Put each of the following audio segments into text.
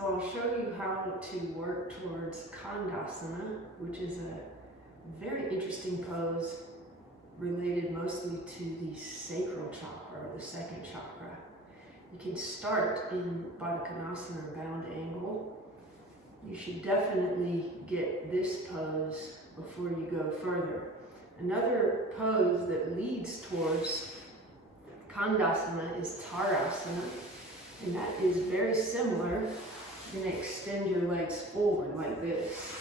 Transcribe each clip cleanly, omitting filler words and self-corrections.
So I'll show you how to work towards Kandasana, which is a very interesting pose related mostly to the sacral chakra, or the second chakra. You can start in Baddha Kandasana, bound angle. You should definitely get this pose before you go further. Another pose that leads towards Kandasana is Tarasana, and that is very similar. You're going to extend your legs forward like this,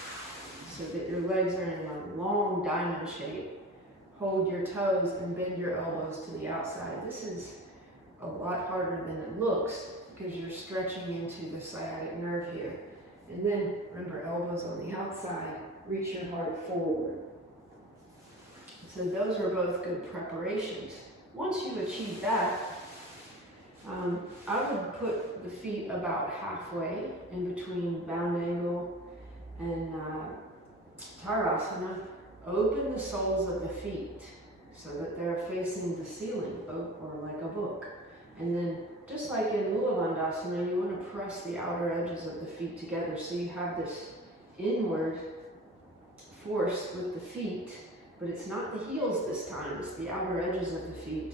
so that your legs are in a long diamond shape. Hold your toes and bend your elbows to the outside. This is a lot harder than it looks because you're stretching into the sciatic nerve here. And then, remember, elbows on the outside, reach your heart forward. So those are both good preparations. Once you achieve that, I would put the feet about halfway in between bound angle and Tarasana. Open the soles of the feet so that they're facing the ceiling, or like a book. And then, just like in Ulandasana, you want to press the outer edges of the feet together so you have this inward force with the feet, but it's not the heels this time, it's the outer edges of the feet.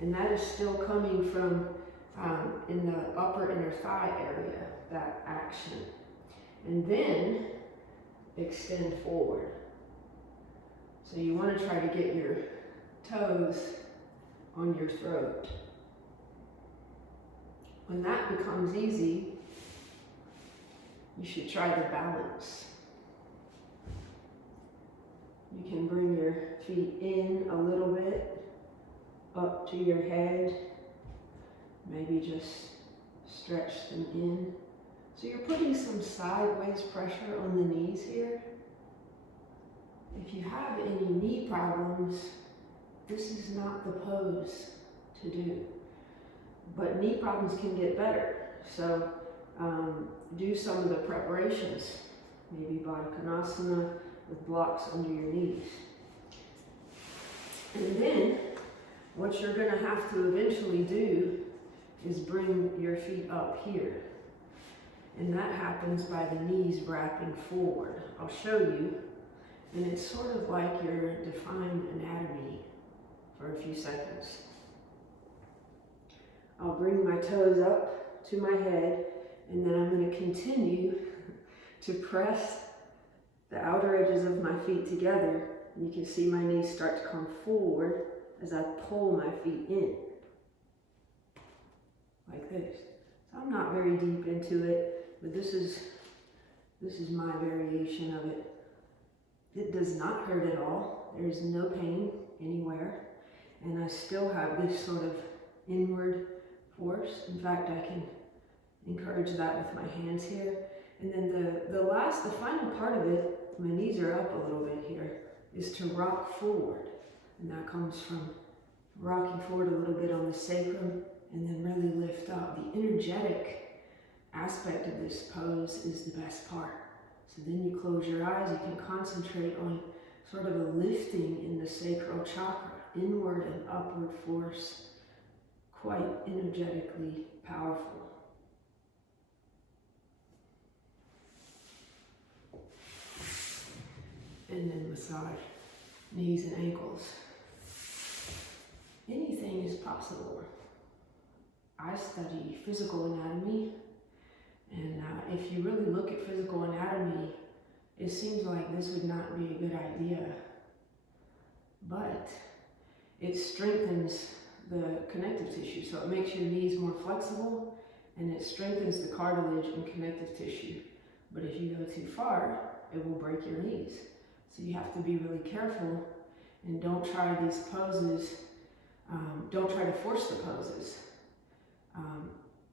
And that is still coming from in the upper inner thigh area, that action. And then extend forward. So you want to try to get your toes on your throat. When that becomes easy, you should try the balance. You can bring your feet in a little bit, up to your head. Maybe just stretch them in. So you're putting some sideways pressure on the knees here. If you have any knee problems, this is not the pose to do. But knee problems can get better. So do some of the preparations. Maybe Baddha Kandasana with blocks under your knees. And then what you're going to have to eventually do is bring your feet up here. And that happens by the knees wrapping forward. I'll show you. And it's sort of like your defined anatomy for a few seconds. I'll bring my toes up to my head, and then I'm going to continue to press the outer edges of my feet together. And you can see my knees start to come forward as I pull my feet in. Like this. So I'm not very deep into it, but this is my variation of it. It does not hurt at all. There is no pain anywhere. And I still have this sort of inward force. In fact, I can encourage that with my hands here. And then the final part of it, my knees are up a little bit here, is to rock forward. And that comes from rocking forward a little bit on the sacrum and then really lift up. The energetic aspect of this pose is the best part. So then you close your eyes, you can concentrate on sort of a lifting in the sacral chakra, inward and upward force, quite energetically powerful. And then massage knees and ankles. Anything is possible. I study physical anatomy. And if you really look at physical anatomy, it seems like this would not be a good idea. But it strengthens the connective tissue, so it makes your knees more flexible, and it strengthens the cartilage and connective tissue. But if you go too far, it will break your knees. So you have to be really careful, and don't try these poses. Don't try to force the poses.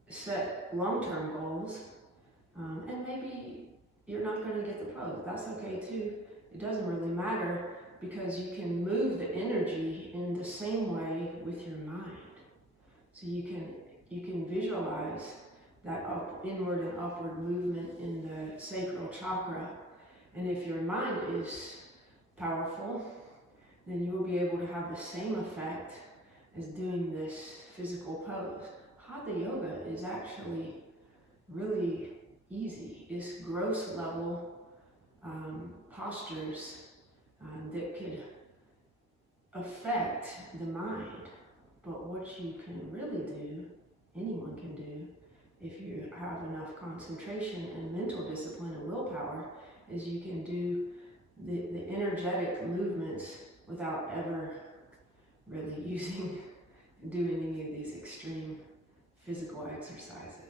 Set long-term goals, and maybe you're not going to get the pose. That's okay too. It doesn't really matter, because you can move the energy in the same way with your mind. So you can visualize that inward and upward movement in the sacral chakra. And if your mind is powerful, then you will be able to have the same effect as doing this physical pose. Hatha yoga is actually really easy. It's gross level postures that could affect the mind. But what you can really do, anyone can do, if you have enough concentration and mental discipline and willpower, is you can do the energetic movements without ever really doing any of these extreme physical exercises.